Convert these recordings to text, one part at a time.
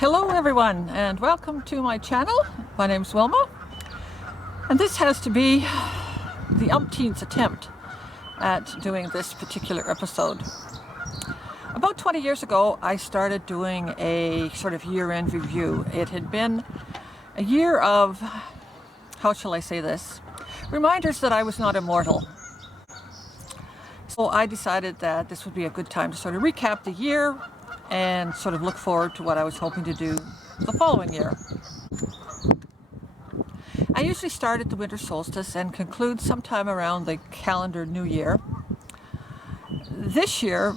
Hello everyone and welcome to my channel. My name's Wilma and this has to be the umpteenth attempt at doing this particular episode. About 20 years ago I started doing a sort of year-end review. It had been a year of, how shall I say this, reminders that I was not immortal. So I decided that this would be a good time to sort of recap the year and sort of look forward to what I was hoping to do the following year. I usually start at the winter solstice and conclude sometime around the calendar New Year. This year,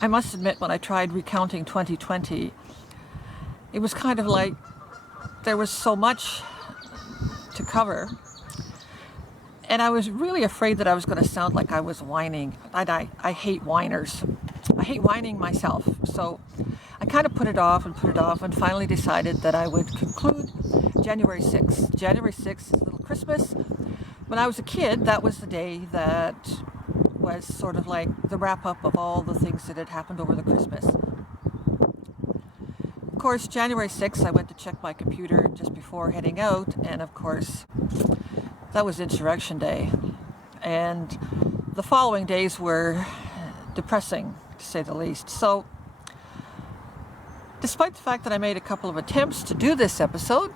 I must admit, when I tried recounting 2020, it was kind of like there was so much to cover. And I was really afraid that I was going to sound like I was whining. I hate whiners. I hate whining myself. So I kind of put it off and finally decided that I would conclude January 6th. January 6th is Little Christmas. When I was a kid, that was the day that was sort of like the wrap-up of all the things that had happened over the Christmas. Of course, January 6th, I went to check my computer just before heading out, and of course, that was Insurrection Day. And the following days were depressing, to say the least. So, despite the fact that I made a couple of attempts to do this episode,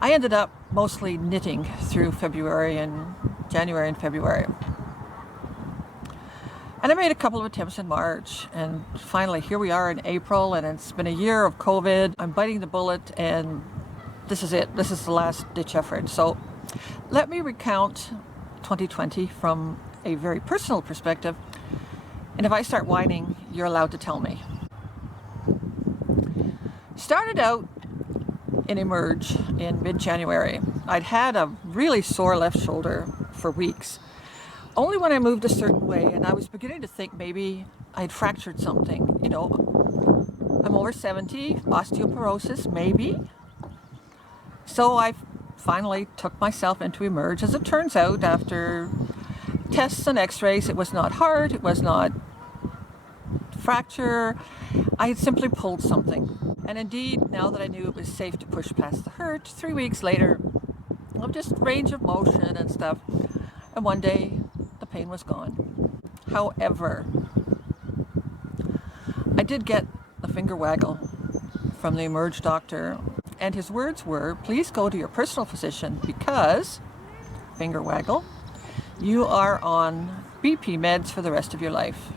I ended up mostly knitting through January and February. And I made a couple of attempts in March, and finally here we are in April, and it's been a year of COVID. I'm biting the bullet, and this is it. This is the last ditch effort. So let me recount 2020 from a very personal perspective, and if I start whining, you're allowed to tell me. Started out in Emerge in mid-January. I'd had a really sore left shoulder for weeks. Only when I moved a certain way, and I was beginning to think maybe I'd fractured something. You know, I'm over 70, osteoporosis, maybe. So I finally took myself into Emerge. As it turns out, after tests and x-rays, it was not hard, it was not fracture. I had simply pulled something. And indeed, now that I knew it was safe to push past the hurt, 3 weeks later, of just range of motion and stuff, and one day, the pain was gone. However, I did get a finger waggle from the Emerge doctor, and his words were, please go to your personal physician because, finger waggle, you are on BP meds for the rest of your life.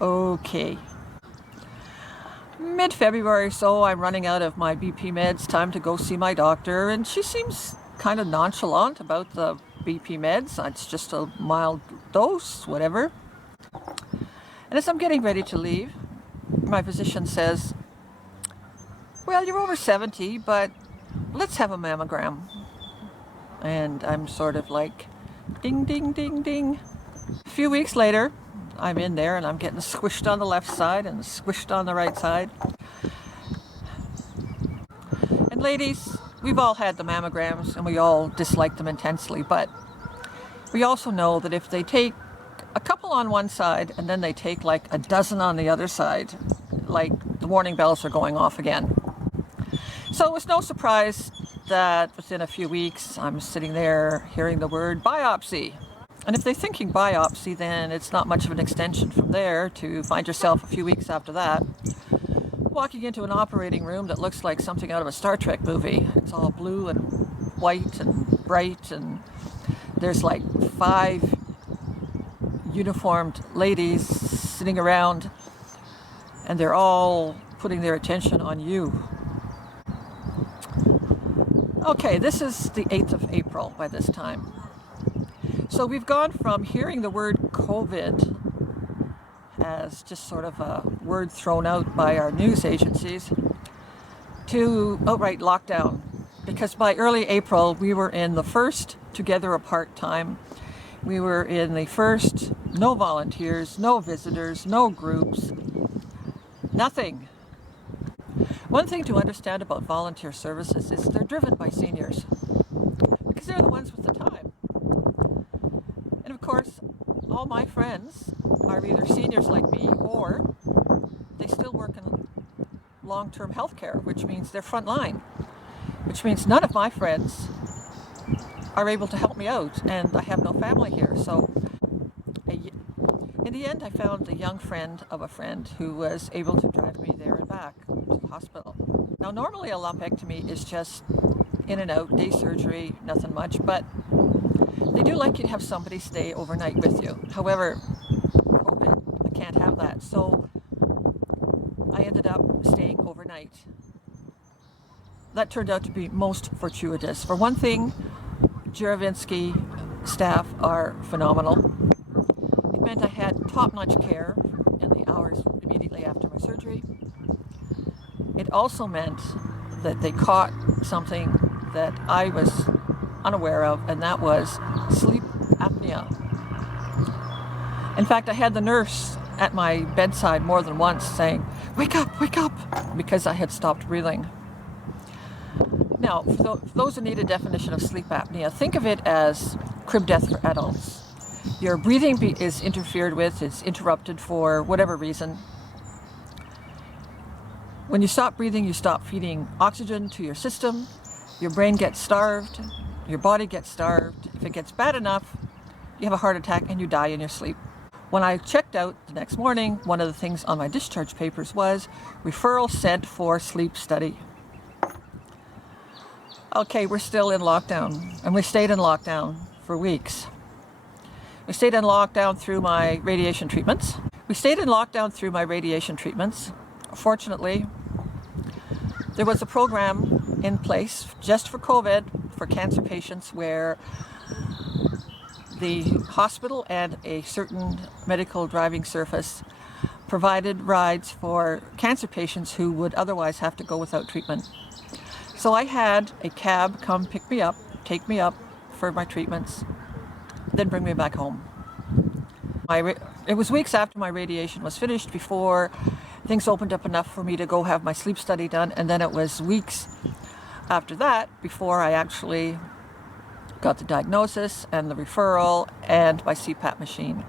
Okay. Mid-February, so I'm running out of my BP meds, time to go see my doctor, and she seems kind of nonchalant about the BP meds. It's just a mild dose, whatever. And as I'm getting ready to leave, my physician says, well, you're over 70, but let's have a mammogram. And I'm sort of like, ding, ding, ding, ding. A few weeks later, I'm in there and I'm getting squished on the left side and squished on the right side. And ladies, we've all had the mammograms and we all dislike them intensely, but we also know that if they take a couple on one side and then they take like a dozen on the other side, like the warning bells are going off again. So it was no surprise that within a few weeks I'm sitting there hearing the word biopsy. And if they're thinking biopsy, then it's not much of an extension from there to find yourself a few weeks after that walking into an operating room that looks like something out of a Star Trek movie. It's all blue and white and bright, and there's like 5 uniformed ladies sitting around, and they're all putting their attention on you. Okay, this is the 8th of April by this time. So we've gone from hearing the word COVID as just sort of a word thrown out by our news agencies to outright lockdown. Because by early April, we were in the first together apart time. We were in the first no volunteers, no visitors, no groups, nothing. One thing to understand about volunteer services is they're driven by seniors because they're the ones with the time. And of course, all my friends are either seniors like me or they still work in long-term health care, which means they're frontline, which means none of my friends are able to help me out, and I have no family here. So in the end, I found a young friend of a friend who was able to drive me there and back to the hospital. Now, normally a lumpectomy is just in and out, day surgery, nothing much, but they do like you to have somebody stay overnight with you. However, COVID, I can't have that, so I ended up staying overnight. That turned out to be most fortuitous. For one thing, Juravinsky staff are phenomenal. It meant I had top-notch care in the hours immediately after my surgery. It also meant that they caught something that I was unaware of, and that was sleep apnea. In fact, I had the nurse at my bedside more than once saying, wake up, because I had stopped breathing. Now, for those who need a definition of sleep apnea, think of it as crib death for adults. Your breathing is interfered with, it's interrupted for whatever reason. When you stop breathing, you stop feeding oxygen to your system, your brain gets starved, your body gets starved. If it gets bad enough, you have a heart attack and you die in your sleep. When I checked out the next morning, one of the things on my discharge papers was referral sent for sleep study. Okay, we're still in lockdown, and we stayed in lockdown for weeks. We stayed in lockdown through my radiation treatments. Fortunately, there was a program in place just for COVID, for cancer patients, where the hospital and a certain medical driving service provided rides for cancer patients who would otherwise have to go without treatment. So I had a cab come pick me up, take me up for my treatments, then bring me back home. It was weeks after my radiation was finished before things opened up enough for me to go have my sleep study done, and then it was weeks after that before I actually got the diagnosis and the referral and my CPAP machine.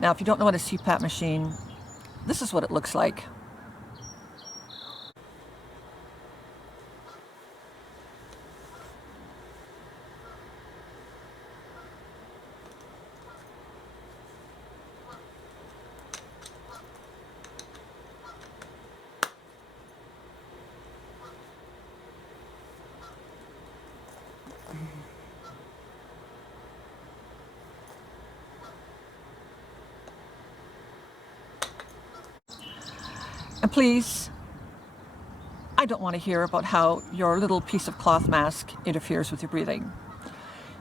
Now, if you don't know what a CPAP machine, this is what it looks like. And please, I don't want to hear about how your little piece of cloth mask interferes with your breathing.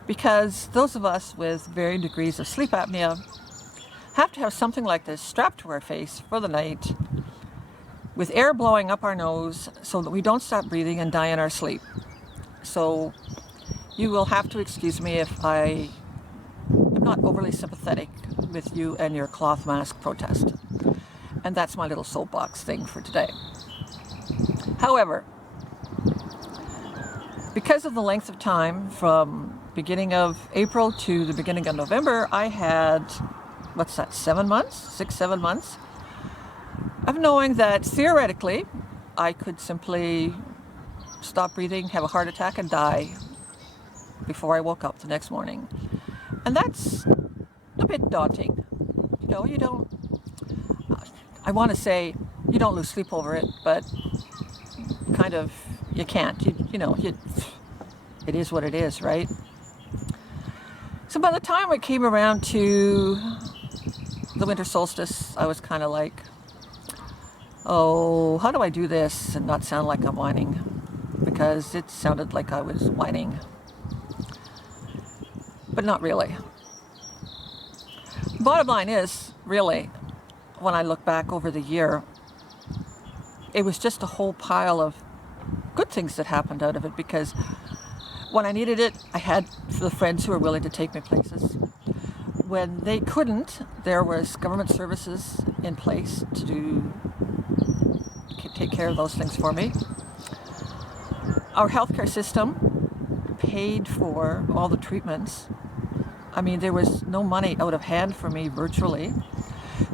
Because those of us with varying degrees of sleep apnea have to have something like this strapped to our face for the night, with air blowing up our nose so that we don't stop breathing and die in our sleep. So you will have to excuse me if I am not overly sympathetic with you and your cloth mask protest. And that's my little soapbox thing for today. However, because of the length of time from beginning of April to the beginning of November, I had, 7 months of knowing that theoretically I could simply stop breathing, have a heart attack, and die before I woke up the next morning. And that's a bit daunting. I want to say you don't lose sleep over it, but kind of you can't. It is what it is, right? So by the time it came around to the winter solstice, I was kind of like, oh, how do I do this and not sound like I'm whining? Because it sounded like I was whining. But not really. Bottom line is, really, when I look back over the year, it was just a whole pile of good things that happened out of it, because when I needed it, I had the friends who were willing to take me places. When they couldn't, there was government services in place to take care of those things for me. Our healthcare system paid for all the treatments. I mean, there was no money out of hand for me virtually.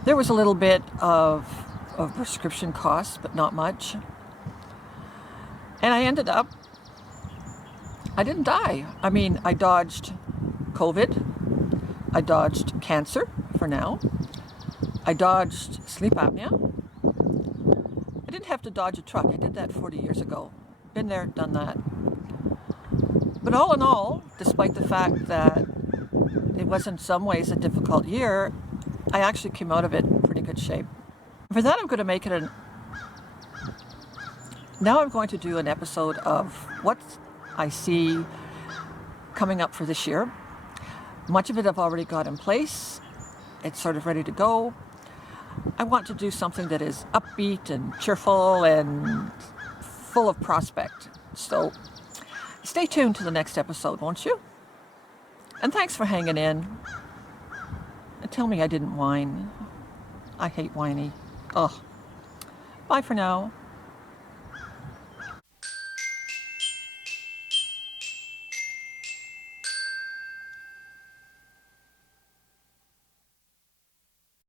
There was a little bit of prescription costs, but not much. And I ended up, I didn't die. I mean, I dodged COVID. I dodged cancer for now. I dodged sleep apnea. I didn't have to dodge a truck. I did that 40 years ago. Been there, done that. But all in all, despite the fact that it was in some ways a difficult year, I actually came out of it in pretty good shape. For that, I'm going to make it now I'm going to do an episode of what I see coming up for this year. Much of it I've already got in place. It's sort of ready to go. I want to do something that is upbeat and cheerful and full of prospect. So stay tuned to the next episode, won't you? And thanks for hanging in. And tell me I didn't whine. I hate whiny. Ugh. Bye for now.